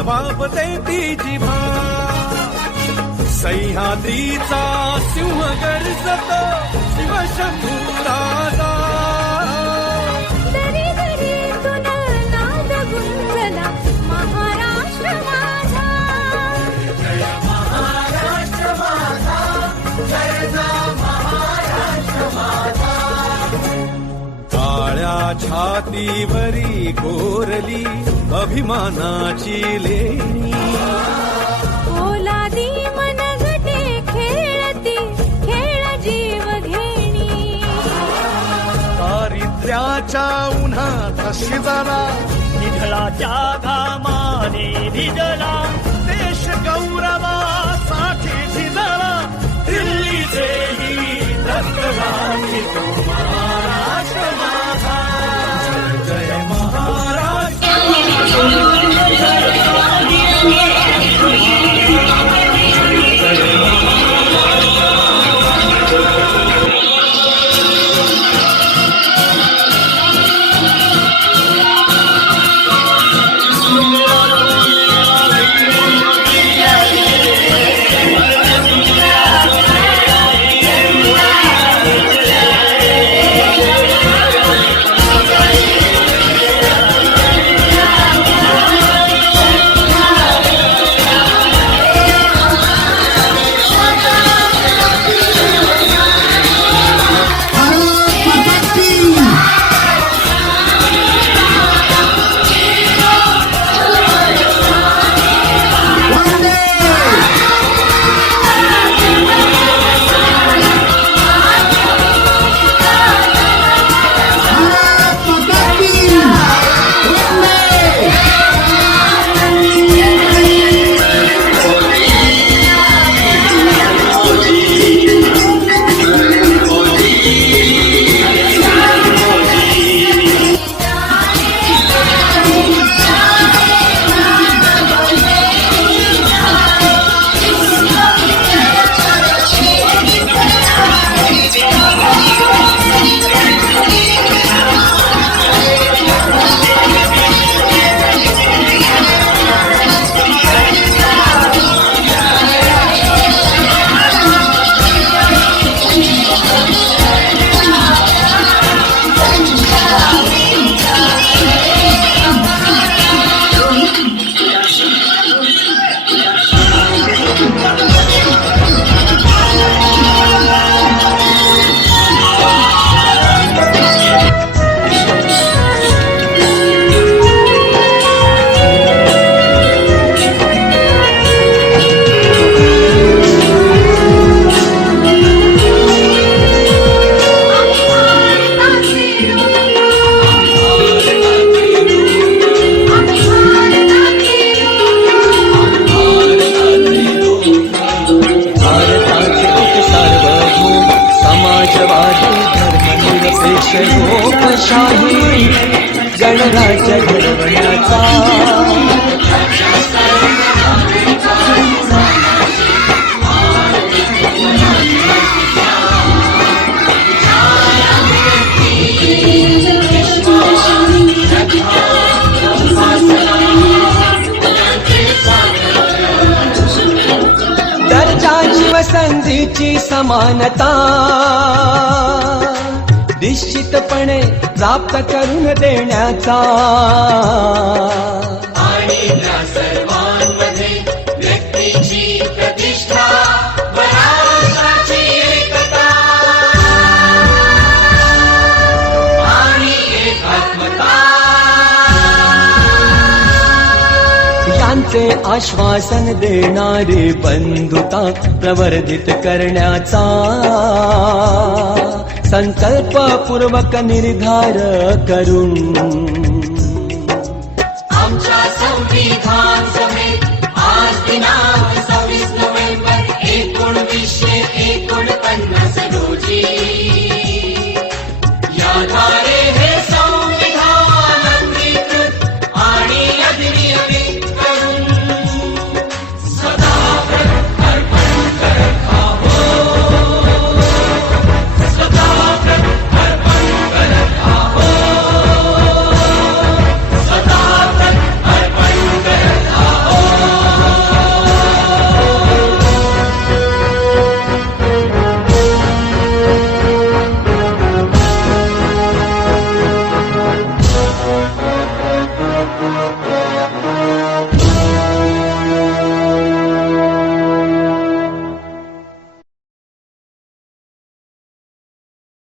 जबाब देती जिभा सह्याद्रीचा सिंह गर्जत शिवशंभू राजा दरी दरीतून नाद गुंजला महाराष्ट्र माझा जय महाराष्ट्र माझा जय महाराष्ट्र माझा काळ्या छातीवरी कोरली अभिमानाची लेणी ओलादी मनगटे खेळती खेळ जीव घेणी दारिद्र्याच्या उन्हात शिजला निधळाच्या घामाने भिजला देश गौरवासाठी झिजला दिल्लीचे ही रक्तदानी तो महाराष्ट्र माझा जय महाराष्ट्र लोकशाही गणराज्य घडवण्याचा दर्जाची व संधीची समानता निश्चितपणे प्राप्त करून देण्याचा आणि त्या सर्वांमध्ये व्यक्तीची प्रतिष्ठा व राष्ट्राची एकता आणि एकात्मता यांचे आश्वासन देणारी बंधुता प्रवर्धित करण्याचा संकल्पपूर्वक निर्धार करून आमच्या संविधान सभेत आज दिनांक 26 नोव्हेंबर 1949 रोजी